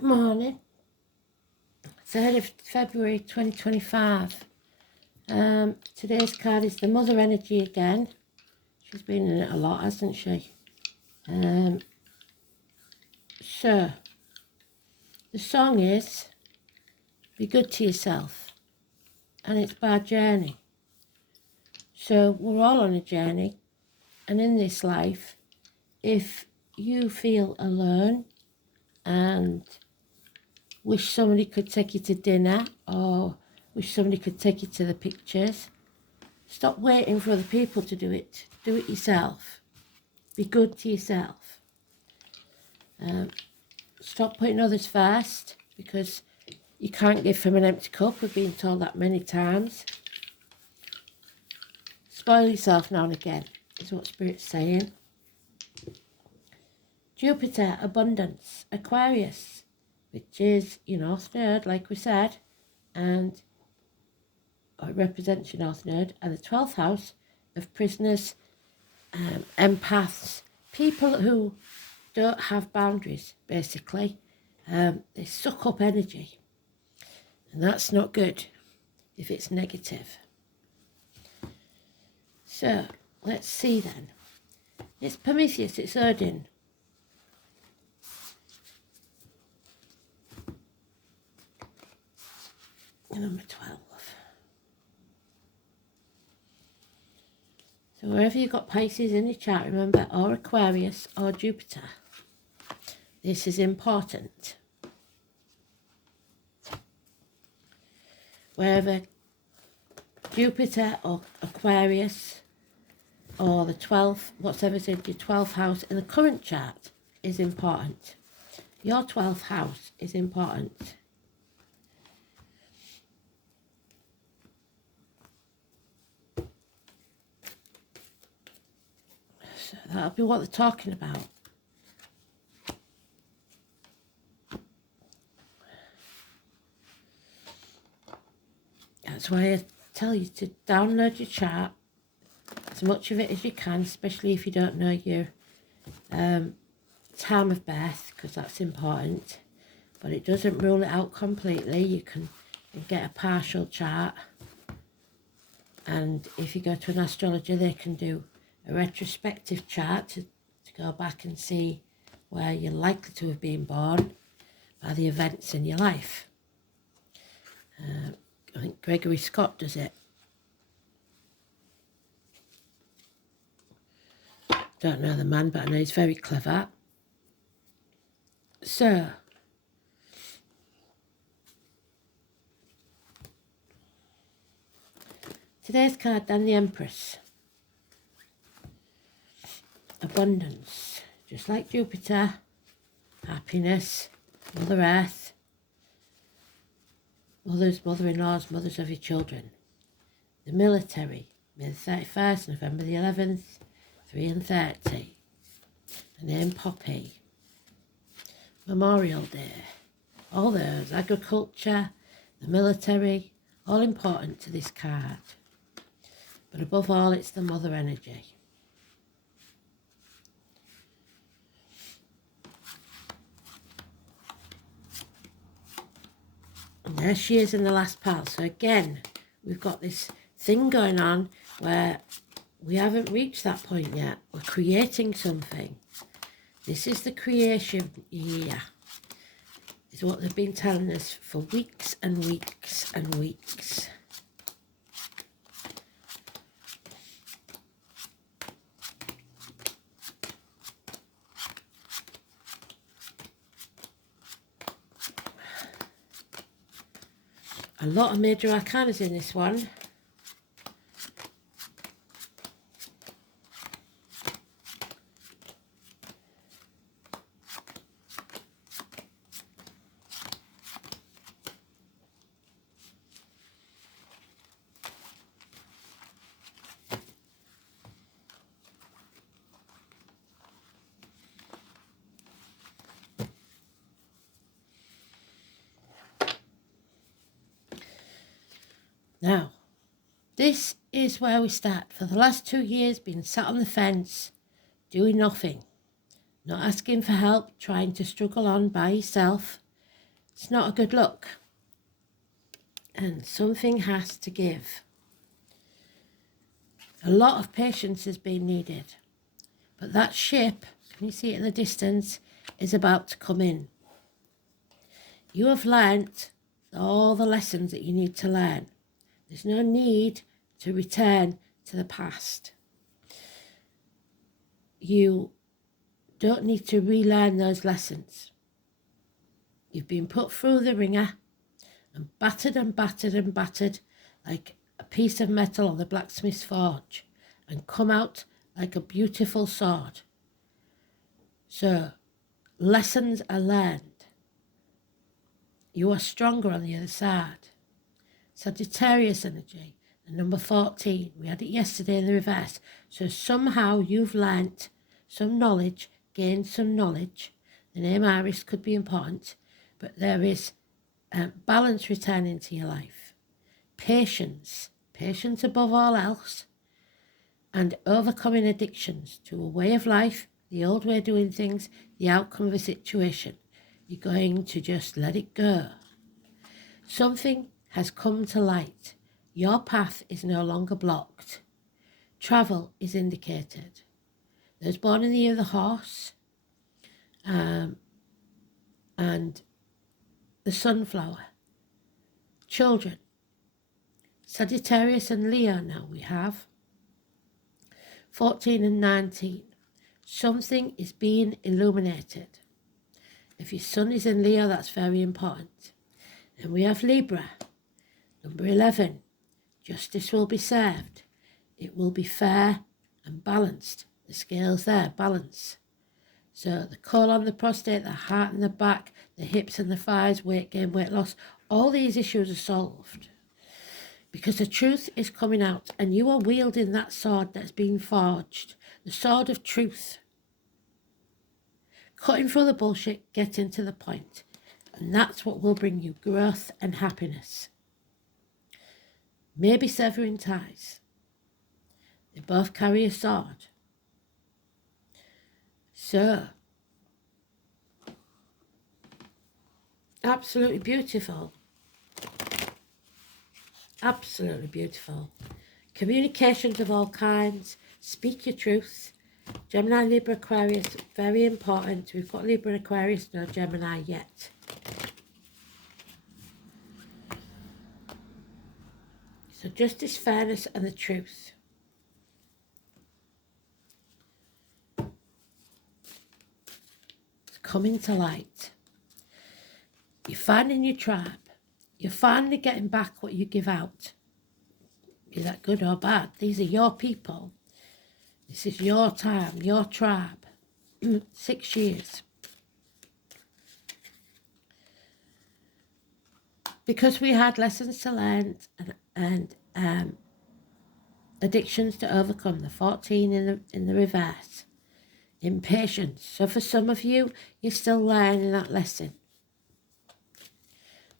Good morning. 3rd of February 2025. Today's card is the Mother Energy again. She's been in it a lot, hasn't she? So, the song is Be Good to Yourself. And it's by Journey. So, we're all on a journey. And in this life, if you feel alone and wish somebody could take you to dinner or wish somebody could take you to the pictures, stop waiting for other people to do it. Do it yourself. Be good to yourself. Stop putting others first, because you can't give from an empty cup. We've been told that many times. Spoil yourself now and again, is what Spirit's saying. Jupiter, abundance, Aquarius, which is your North Node, like we said, and it represents your North Node, and the 12th house of prisoners, empaths, people who don't have boundaries, basically. They suck up energy, and that's not good if it's negative. So, let's see then. It's Prometheus, it's Odin. Number 12. So wherever you've got Pisces in your chart, remember, or Aquarius or Jupiter, this is important. Wherever Jupiter or Aquarius or the 12th, whatever's in your 12th house in the current chart is important. Your 12th house is important. So that'll be what they're talking about. That's why I tell you to download your chart, as much of it as you can, especially if you don't know your time of birth, because that's important. But it doesn't rule it out completely. You can get a partial chart. And if you go to an astrologer, they can do a retrospective chart to go back and see where you're likely to have been born by the events in your life. I think Gregory Scott does it. Don't know the man, but I know he's very clever. So, today's card, then, the Empress. Abundance, just like Jupiter. Happiness, Mother Earth. Mothers, mother-in-laws, mothers of your children. The military, May the 31st, November the 11th, 3 and 30. The name Poppy. Memorial Day. All those, agriculture, the military, all important to this card. But above all, it's the mother energy. And there she is in the last pile. So again, we've got this thing going on where we haven't reached that point yet. We're creating something. This is the creation year. Is what they've been telling us for weeks and weeks and weeks. A lot of major arcanas in this one. Now, this is where we start. For the last 2 years, being sat on the fence, doing nothing, not asking for help, trying to struggle on by yourself, It's not a good look. And something has to give. A lot of patience has been needed. But that ship, can you see it in the distance, is about to come in. You have learnt all the lessons that you need to learn. There's no need to return to the past. You don't need to relearn those lessons. You've been put through the ringer and battered and battered and battered like a piece of metal on the blacksmith's forge and come out like a beautiful sword. So, lessons are learned. You are stronger on the other side. Sagittarius energy, the number 14. We had it yesterday in the reverse. So somehow you've learnt some knowledge, gained some knowledge. The name Iris could be important, but there is balance returning to your life. Patience above all else, and overcoming addictions to a way of life, the old way of doing things, the outcome of a situation. You're going to just let it go. Something has come to light. Your path is no longer blocked. Travel is indicated. Those born in the year of the horse and the sunflower. Children. Sagittarius and Leo now we have. 14 and 19. Something is being illuminated. If your sun is in Leo, that's very important. And we have Libra, number 11. Justice will be served. It will be fair and balanced. The scales there, balance. So the colon, the prostate, the heart and the back, the hips and the thighs, weight gain, weight loss, all these issues are solved. Because the truth is coming out and you are wielding that sword that's been forged. The sword of truth. Cutting through the bullshit, getting to the point. And that's what will bring you growth and happiness. Maybe severing ties. They both carry a sword. So, absolutely beautiful. Absolutely beautiful. Communications of all kinds. Speak your truth. Gemini, Libra, Aquarius, very important. We've got Libra and Aquarius, no Gemini yet. So justice, fairness and the truth. It's coming to light. You're finding your tribe. You're finally getting back what you give out. Is that good or bad? These are your people. This is your time, your tribe. 6 years. Because we had lessons to learn and addictions to overcome, the 14 in the reverse. Impatience. So for some of you, you're still learning that lesson.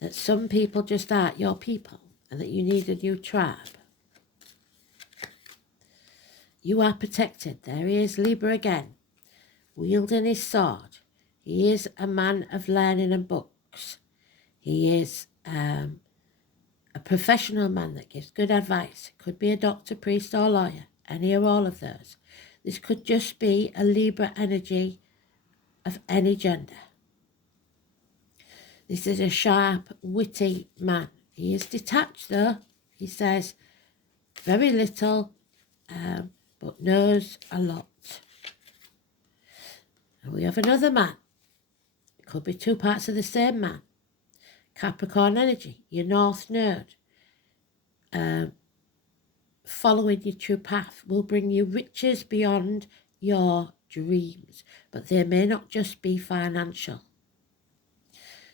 That some people just aren't your people and that you need a new tribe. You are protected. There he is, Libra again, wielding his sword. He is a man of learning and books. He is a professional man that gives good advice. Could be a doctor, priest or lawyer, any or all of those. This could just be a Libra energy of any gender. This is a sharp, witty man. He is detached though. He says very little, but knows a lot. And we have another man. It could be two parts of the same man. Capricorn energy, your north node. Following your true path will bring you riches beyond your dreams, but they may not just be financial.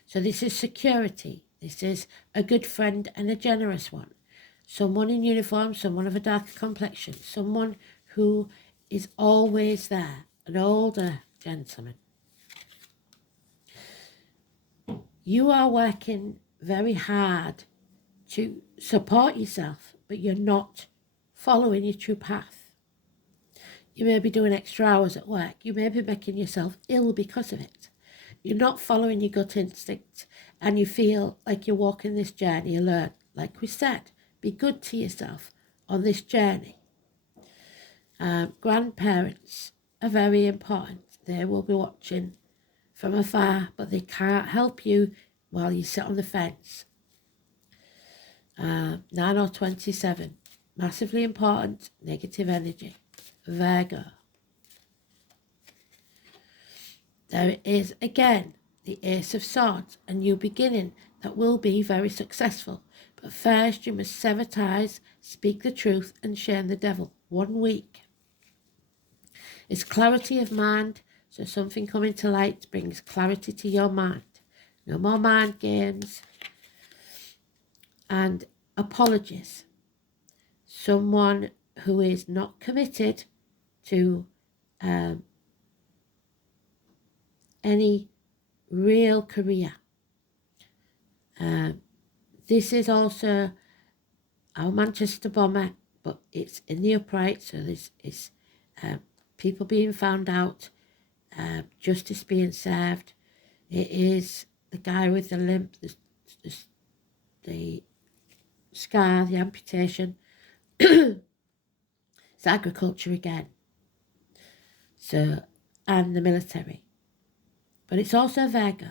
So this is security. This is a good friend and a generous one. Someone in uniform, someone of a darker complexion, someone who is always there, an older gentleman. You are working very hard to support yourself, but you're not following your true path. You may be doing extra hours at work. You may be making yourself ill because of it. You're not following your gut instinct, and you feel like you're walking this journey alone. Like we said, be good to yourself on this journey. Grandparents are very important. They will be watching from afar, but they can't help you while you sit on the fence. 9 or 27, massively important, negative energy. Virgo. There is again the Ace of Swords, a new beginning that will be very successful. But first you must sever ties, speak the truth and shame the devil. 1 week. It's clarity of mind, so something coming to light brings clarity to your mind. No more mind games and apologies. Someone who is not committed to any real career. This is also our Manchester bomber, but it's in the upright, so this is people being found out, justice being served. It is the guy with the limp, the scar, the amputation. It's agriculture again. So, and the military. But it's also Virgo.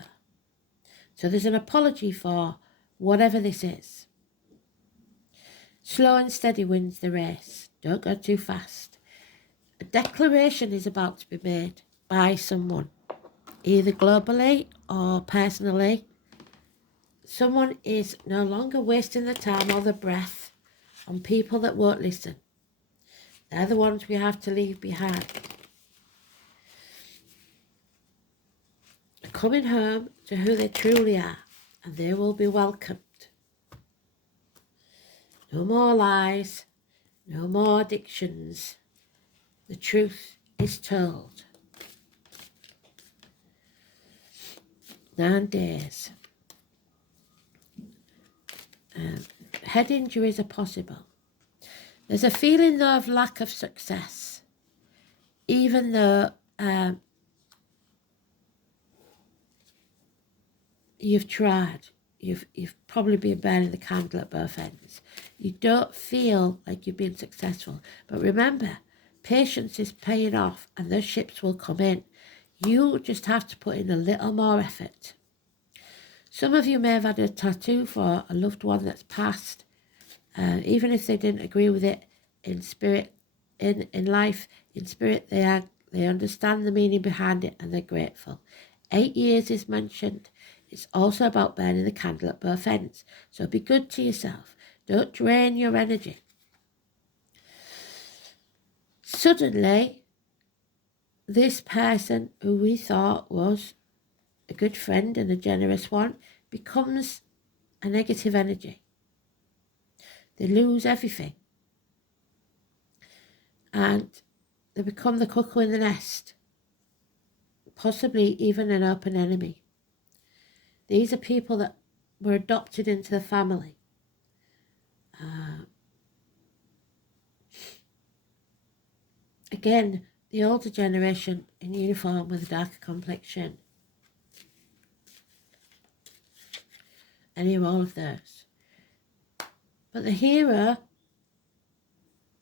So there's an apology for whatever this is. Slow and steady wins the race. Don't go too fast. A declaration is about to be made by someone, either globally or personally. Someone is no longer wasting the time or the breath on people that won't listen. They're the ones we have to leave behind. Coming home to who they truly are, and they will be welcomed. No more lies, no more addictions. The truth is told. 9 days. Head injuries are possible. There's a feeling though of lack of success, even though you've tried. You've probably been burning the candle at both ends. You don't feel like you've been successful. But remember, patience is paying off and those ships will come in. You just have to put in a little more effort. Some of you may have had a tattoo for a loved one that's passed. Even if they didn't agree with it in spirit, in life, in spirit, they understand the meaning behind it and they're grateful. 8 years is mentioned. It's also about burning the candle at both ends. So be good to yourself. Don't drain your energy. Suddenly, this person who we thought was a good friend and a generous one becomes a negative energy. They lose everything. And they become the cuckoo in the nest. Possibly even an open enemy. These are people that were adopted into the family. Again, the older generation in uniform with a darker complexion. Any of all of those. But the hero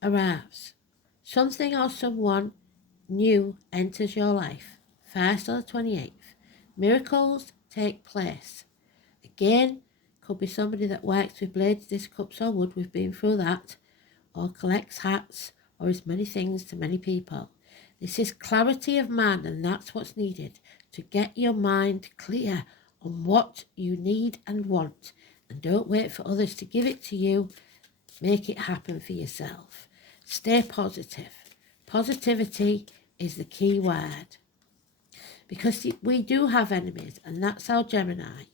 arrives. Something or someone new enters your life. 1st or the 28th. Miracles take place. Again, could be somebody that works with blades, disc, cups or wood. We've been through that. Or collects hats. Or is many things to many people. This is clarity of mind, and that's what's needed to get your mind clear on what you need and want. And don't wait for others to give it to you. Make it happen for yourself. Stay positive. Positivity is the key word. Because we do have enemies, and that's our Gemini.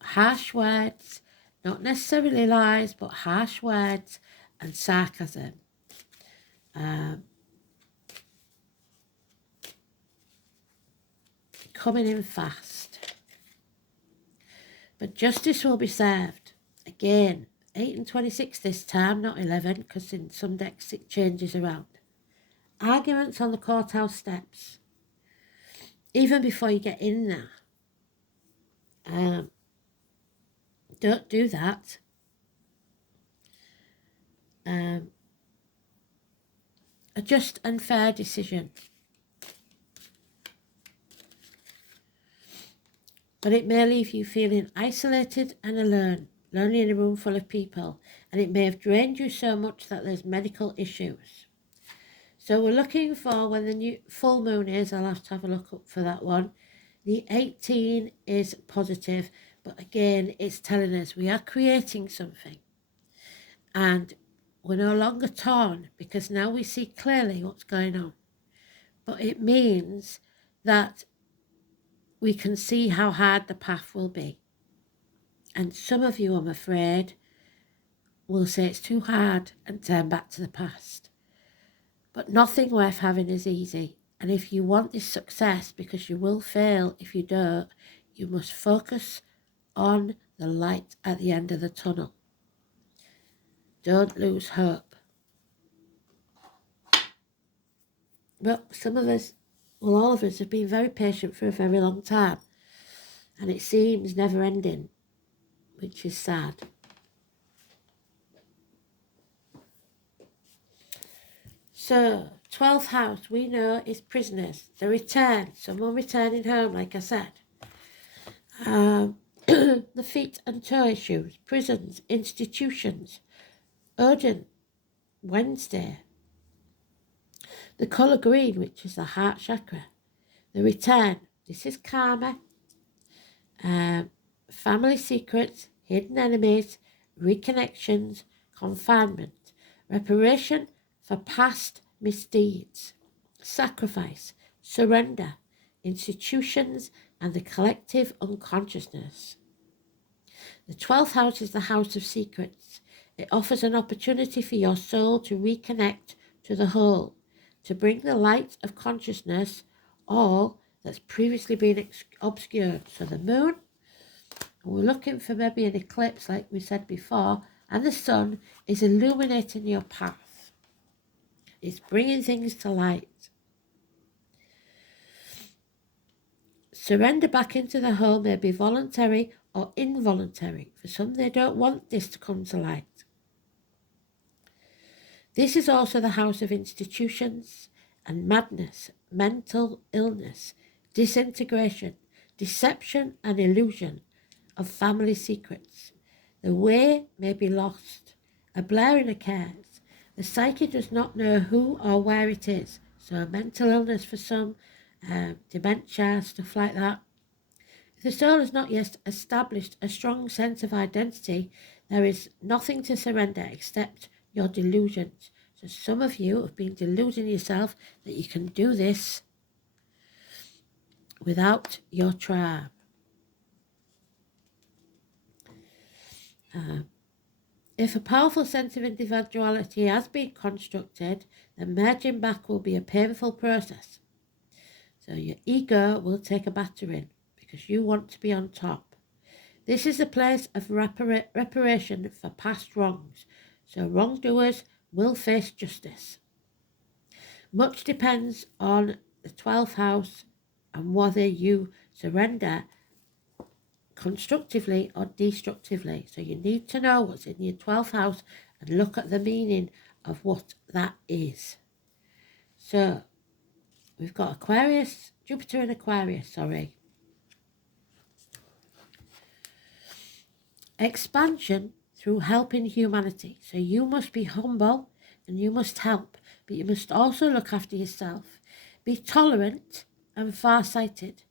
Harsh words, not necessarily lies, but harsh words and sarcasm. Coming in fast. But justice will be served. Again, 8 and 26 this time, not 11, because in some decks it changes around. Arguments on the courthouse steps. Even before you get in there. Don't do that. A just and fair decision. But it may leave you feeling isolated and alone, lonely in a room full of people, and it may have drained you so much that there's medical issues. So we're looking for when the new full moon is. I'll have to have a look up for that one. The 18 is positive, but again, it's telling us we are creating something. And we're no longer torn because now we see clearly what's going on. But it means that we can see how hard the path will be. And some of you, I'm afraid, will say it's too hard and turn back to the past. But nothing worth having is easy. And if you want this success, because you will fail if you don't, you must focus on the light at the end of the tunnel. Don't lose hope. But some of us, well, all of us have been very patient for a very long time. And it seems never ending, which is sad. So, 12th house, we know, is prisoners. The return, someone returning home, like I said. The feet and toe issues, prisons, institutions. Urgent, Wednesday. The colour green, which is the heart chakra. The return, this is karma. Family secrets, hidden enemies, reconnections, confinement, reparation for past misdeeds, sacrifice, surrender, institutions, and the collective unconsciousness. The 12th house is the house of secrets. It offers an opportunity for your soul to reconnect to the whole, to bring the light of consciousness, all that's previously been obscured. So the moon, and we're looking for maybe an eclipse like we said before, and the sun is illuminating your path. It's bringing things to light. Surrender back into the whole may be voluntary or involuntary. For some, they don't want this to come to light. This is also the house of institutions and madness, mental illness, disintegration, deception and illusion of family secrets. The way may be lost. A blaring occurs. The psyche does not know who or where it is. So mental illness for some, dementia, stuff like that. If the soul has not yet established a strong sense of identity, there is nothing to surrender except your delusions. So some of you have been deluding yourself that you can do this without your tribe. If a powerful sense of individuality has been constructed, then merging back will be a painful process. So your ego will take a battering because you want to be on top. This is a place of reparation for past wrongs. So wrongdoers will face justice. Much depends on the 12th house and whether you surrender constructively or destructively. So you need to know what's in your 12th house and look at the meaning of what that is. So we've got Aquarius, Jupiter in Aquarius, sorry. Expansion through helping humanity. So you must be humble and you must help, but you must also look after yourself. Be tolerant and far-sighted,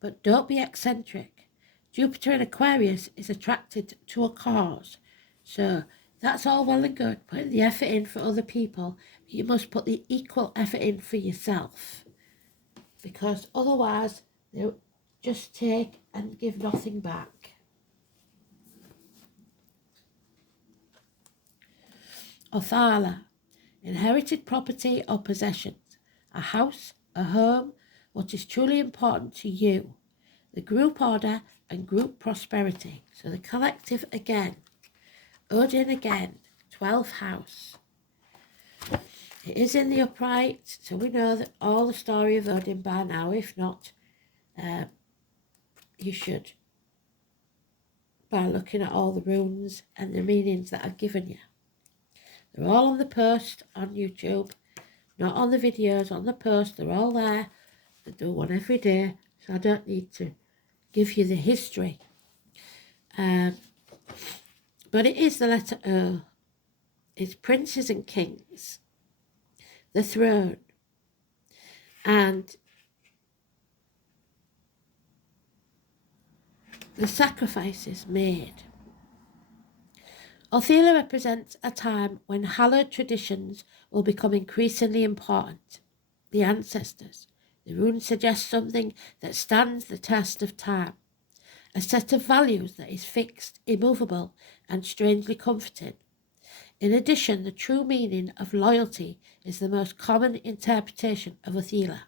but don't be eccentric. Jupiter in Aquarius is attracted to a cause. So that's all well and good, putting the effort in for other people, but you must put the equal effort in for yourself. Because otherwise, they'll just take and give nothing back. Othala, inherited property or possessions, a house, a home, what is truly important to you, the group order and group prosperity. So the collective again, Odin again, 12th house. It is in the upright, so we know that all the story of Odin by now. If not, you should. by looking at all the runes and the meanings that I've given you. They're all on the post on YouTube, not on the videos, on the post. They're all there. I do one every day, so I don't need to give you the history. But it is the letter O. It's princes and kings, the throne, and the sacrifices made. Othila represents a time when hallowed traditions will become increasingly important. The ancestors. The rune suggests something that stands the test of time, a set of values that is fixed, immovable, and strangely comforting. In addition, the true meaning of loyalty is the most common interpretation of Othila.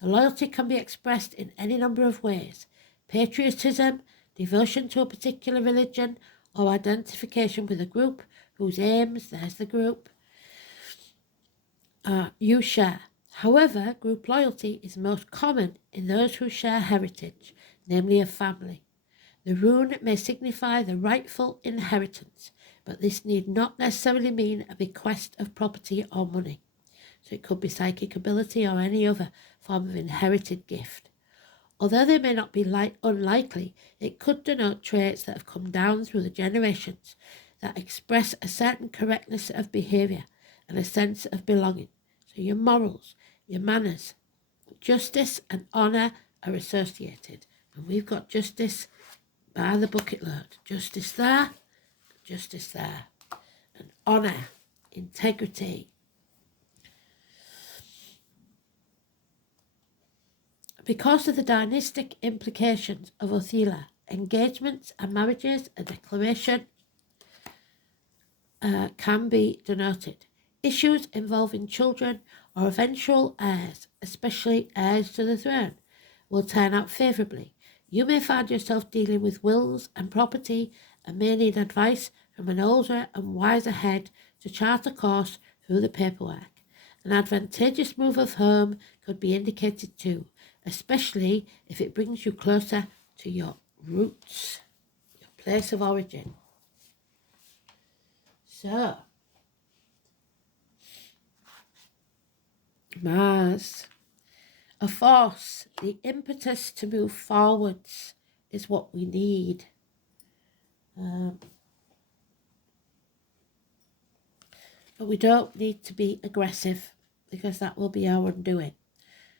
The loyalty can be expressed in any number of ways: patriotism, devotion to a particular religion, or identification with a group whose aims, there's the group, you share. However, group loyalty is most common in those who share heritage, namely a family. The rune may signify the rightful inheritance, but this need not necessarily mean a bequest of property or money. So it could be psychic ability or any other form of inherited gift. Although they may not be unlikely, it could denote traits that have come down through the generations that express a certain correctness of behaviour and a sense of belonging. So your morals, your manners, justice and honour are associated. And we've got justice by the bucket load. Justice there, and honour, integrity. Because of the dynastic implications of Othila, engagements and marriages, a declaration can be denoted. Issues involving children or eventual heirs, especially heirs to the throne, will turn out favourably. You may find yourself dealing with wills and property and may need advice from an older and wiser head to chart a course through the paperwork. An advantageous move of home could be indicated too, especially if it brings you closer to your roots, your place of origin. So, Mars, a force, the impetus to move forwards is what we need. But we don't need to be aggressive because that will be our undoing.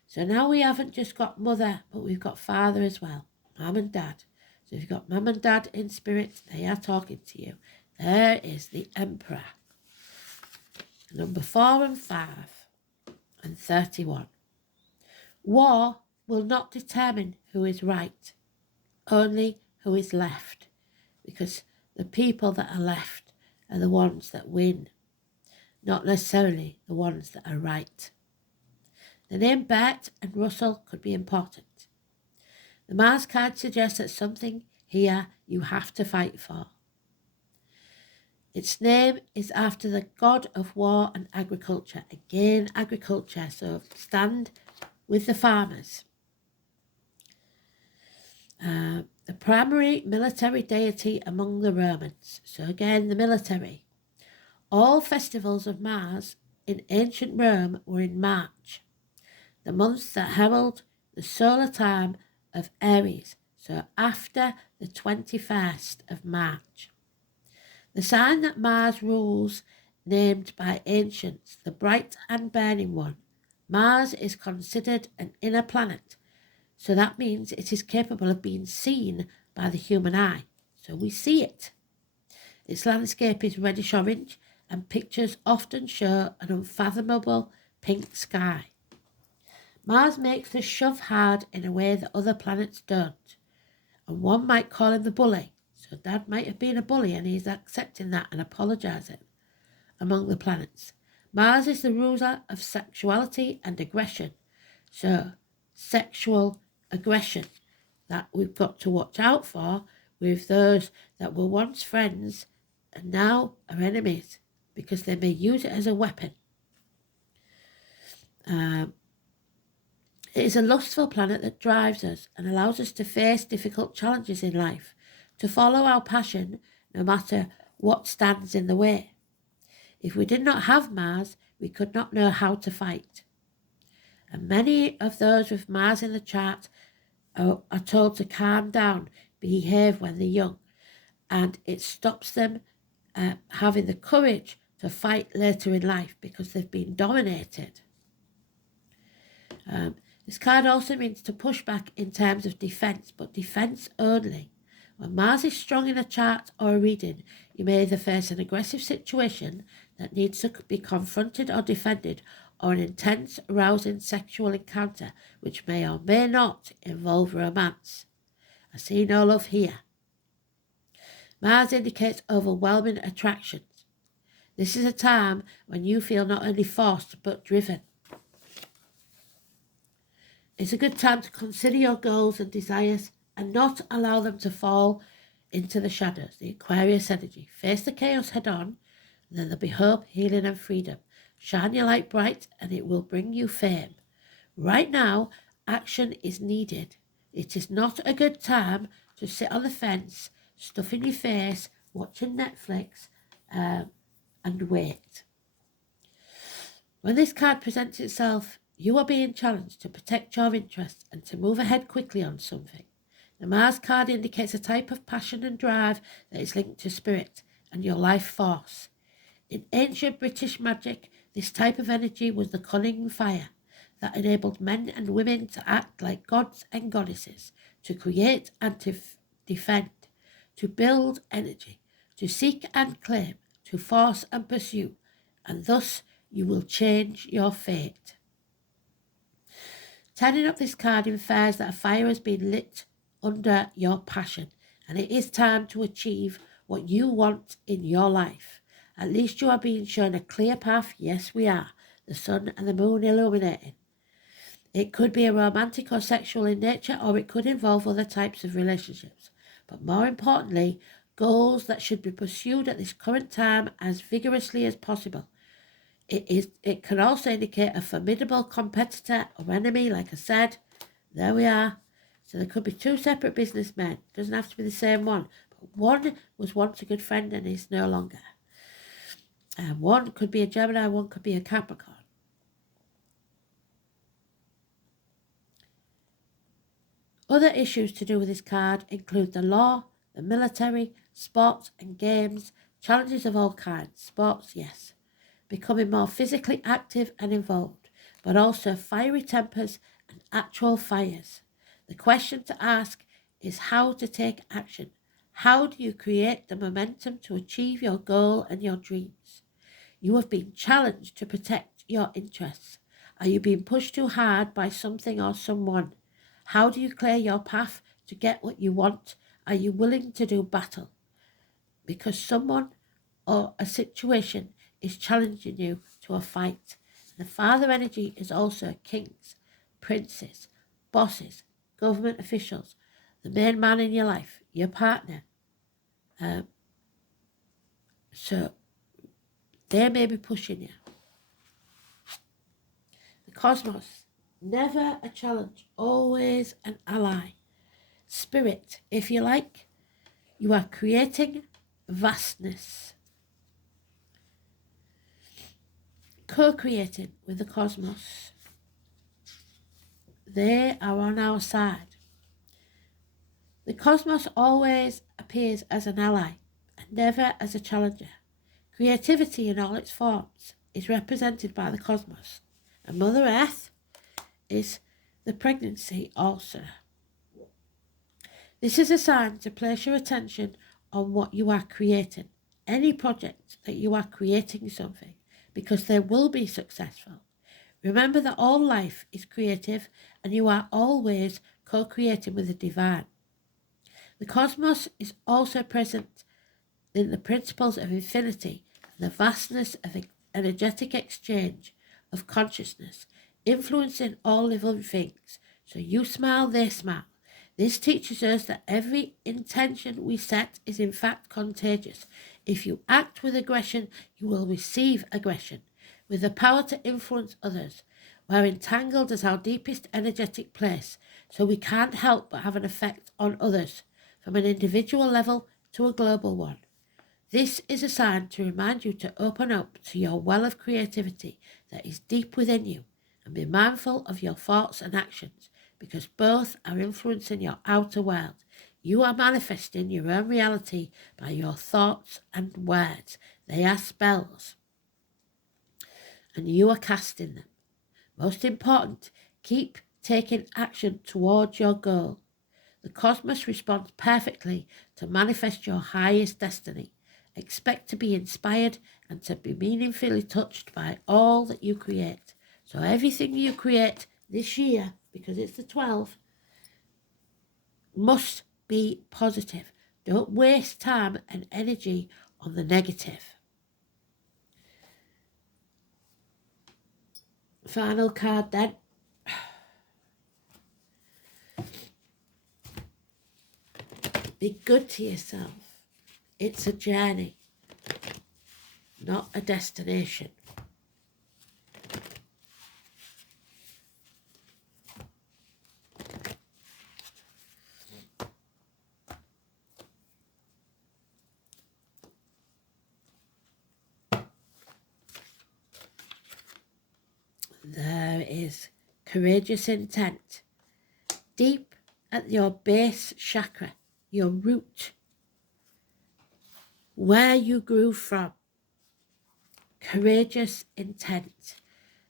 So now we haven't just got mother, but we've got father as well, mum and dad. So if you've got mum and dad in spirit, they are talking to you. There is the Emperor. Number 4 and 5 and 31. War will not determine who is right, only who is left, because the people that are left are the ones that win, not necessarily the ones that are right. The name Bert and Russell could be important. The Mars card suggests that something here you have to fight for. Its name is after the god of war and agriculture. Again, agriculture, so stand with the farmers. The primary military deity among the Romans. So again, the military. All festivals of Mars in ancient Rome were in March, the month that herald the solar time of Aries, so after the 21st of March. The sign that Mars rules, named by ancients the bright and burning one. Mars is considered an inner planet, so that means it is capable of being seen by the human eye, so we see it. Its landscape is reddish-orange, and pictures often show an unfathomable pink sky. Mars makes us shove hard in a way that other planets don't, and one might call him the bully. So Dad might have been a bully and he's accepting that and apologising among the planets. Mars is the ruler of sexuality and aggression. So sexual aggression that we've got to watch out for with those that were once friends and now are enemies because they may use it as a weapon. It is a lustful planet that drives us and allows us to face difficult challenges in life. to follow our passion no matter what stands in the way. If we did not have Mars, we could not know how to fight. And many of those with Mars in the chart are told to calm down, behave when they're young, and it stops them having the courage to fight later in life because they've been dominated. This card also means to push back in terms of defense, but defense only. When Mars is strong in a chart or a reading, you may either face an aggressive situation that needs to be confronted or defended, or an intense, arousing sexual encounter which may or may not involve romance. I see no love here. Mars indicates overwhelming attractions. This is a time when you feel not only forced but driven. It's a good time to consider your goals and desires and not allow them to fall into the shadows, the Aquarius energy. Face the chaos head on, and then there'll be hope, healing and freedom. Shine your light bright and it will bring you fame. Right now, action is needed. It is not a good time to sit on the fence, stuffing your face, watching Netflix, and wait. When this card presents itself, you are being challenged to protect your interests and to move ahead quickly on something. The Mars card indicates a type of passion and drive that is linked to spirit and your life force. In ancient British magic, this type of energy was the cunning fire that enabled men and women to act like gods and goddesses, to create and to defend, to build energy, to seek and claim, to force and pursue, and thus you will change your fate. Turning up this card infers that a fire has been lit under your passion, and it is time to achieve what you want in your life. At least you are being shown a clear path. Yes, we are. The sun and the moon illuminating. It could be a romantic or sexual in nature, or it could involve other types of relationships. But more importantly, goals that should be pursued at this current time as vigorously as possible. It can also indicate a formidable competitor or enemy, like I said. There we are. So there could be two separate businessmen. It doesn't have to be the same one. But one was once a good friend and is no longer. One could be a Gemini, one could be a Capricorn. Other issues to do with this card include the law, the military, sports and games, challenges of all kinds. Sports, yes. Becoming more physically active and involved, but also fiery tempers and actual fires. The question to ask is how to take action. How do you create the momentum to achieve your goal and your dreams? You have been challenged to protect your interests. Are you being pushed too hard by something or someone? How do you clear your path to get what you want? Are you willing to do battle? Because someone or a situation is challenging you to a fight. The father energy is also kings, princes, bosses, government officials, the main man in your life, your partner. So they may be pushing you. The cosmos, never a challenge, always an ally. Spirit, if you like, you are creating vastness. Co-creating with the cosmos. They are on our side. The cosmos always appears as an ally and never as a challenger. Creativity in all its forms is represented by the cosmos, and Mother Earth is the pregnancy also. This is a sign to place your attention on what you are creating, any project that you are creating something, because they will be successful. Remember that all life is creative and you are always co-creating with the divine. The cosmos is also present in the principles of infinity and the vastness of energetic exchange of consciousness, influencing all living things. So you smile, they smile. This teaches us that every intention we set is in fact contagious. If you act with aggression, you will receive aggression. With the power to influence others, we're entangled as our deepest energetic place, so we can't help but have an effect on others. from an individual level to a global one. This is a sign to remind you to open up to your well of creativity that is deep within you and be mindful of your thoughts and actions, because both are influencing your outer world. You are manifesting your own reality by your thoughts and words. They are spells, and you are casting them. Most important, keep taking action towards your goal. The cosmos responds perfectly to manifest your highest destiny. Expect to be inspired and to be meaningfully touched by all that you create. So everything you create this year, because it's the 12, must be positive. Don't waste time and energy on the negative. Final card then. Be good to yourself. It's a journey, not a destination. There is courageous intent. Deep at your base chakra, your root, where you grew from. Courageous intent.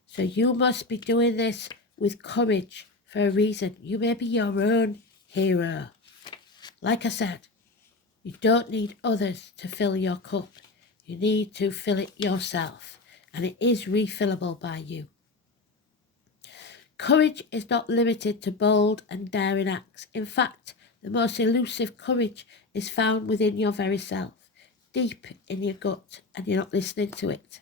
So you must be doing this with courage for a reason. You may be your own hero. Like I said, you don't need others to fill your cup. You need to fill it yourself, and it is refillable by you. Courage is not limited to bold and daring acts. In fact, the most elusive courage is found within your very self, deep in your gut, and you're not listening to it.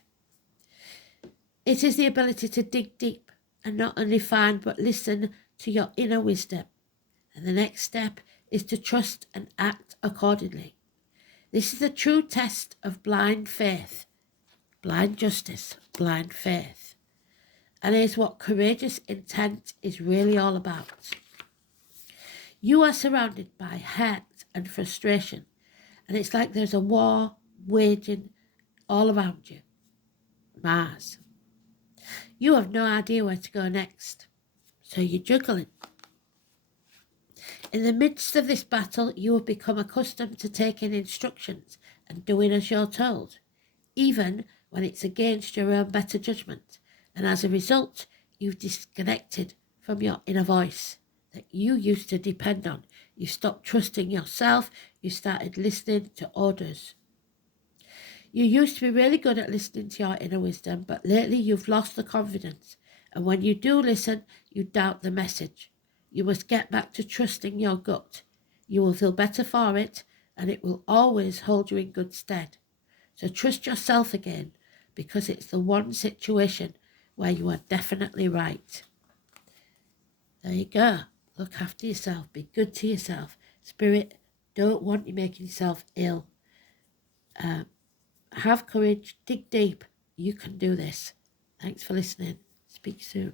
It is the ability to dig deep and not only find but listen to your inner wisdom. And the next step is to trust and act accordingly. This is the true test of blind faith, blind justice, blind faith. And is what courageous intent is really all about. You are surrounded by hurt and frustration, and it's like there's a war waging all around you. Mars. You have no idea where to go next, so you're juggling. In the midst of this battle, you have become accustomed to taking instructions and doing as you're told, even when it's against your own better judgment. And as a result, you've disconnected from your inner voice that you used to depend on. You stopped trusting yourself. You started listening to orders. You used to be really good at listening to your inner wisdom, but lately you've lost the confidence. And when you do listen, you doubt the message. You must get back to trusting your gut. You will feel better for it, and it will always hold you in good stead. So trust yourself again, because it's the one situation where you are definitely right. There you go. Look after yourself. Be good to yourself. Spirit don't want you making yourself ill. Have courage. Dig deep. You can do this. Thanks for listening. Speak soon.